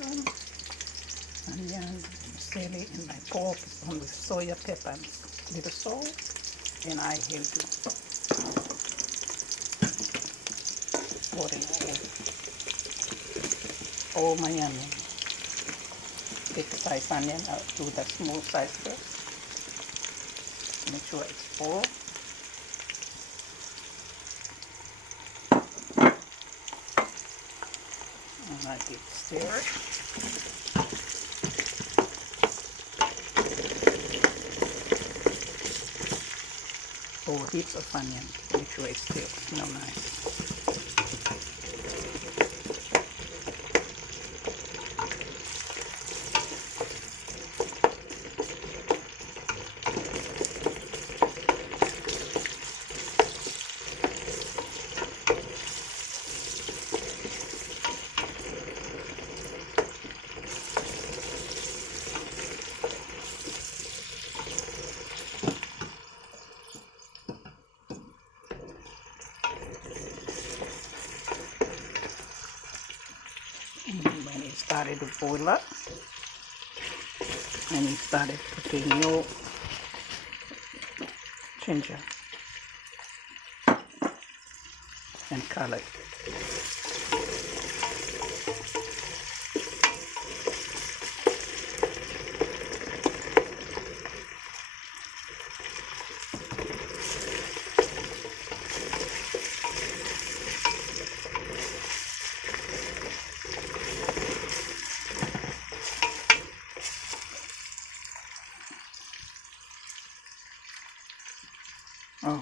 listen, onion, celery, and my pork is on with soya pepper and little salt, and I have to pour in all my onion. Big size onion, I'll do the small size first. Make sure it's full. And I get stir. 4 heaps of onion. Make sure it's still smell nice. And when it started to boil up, and you started putting your ginger and garlic. Oh,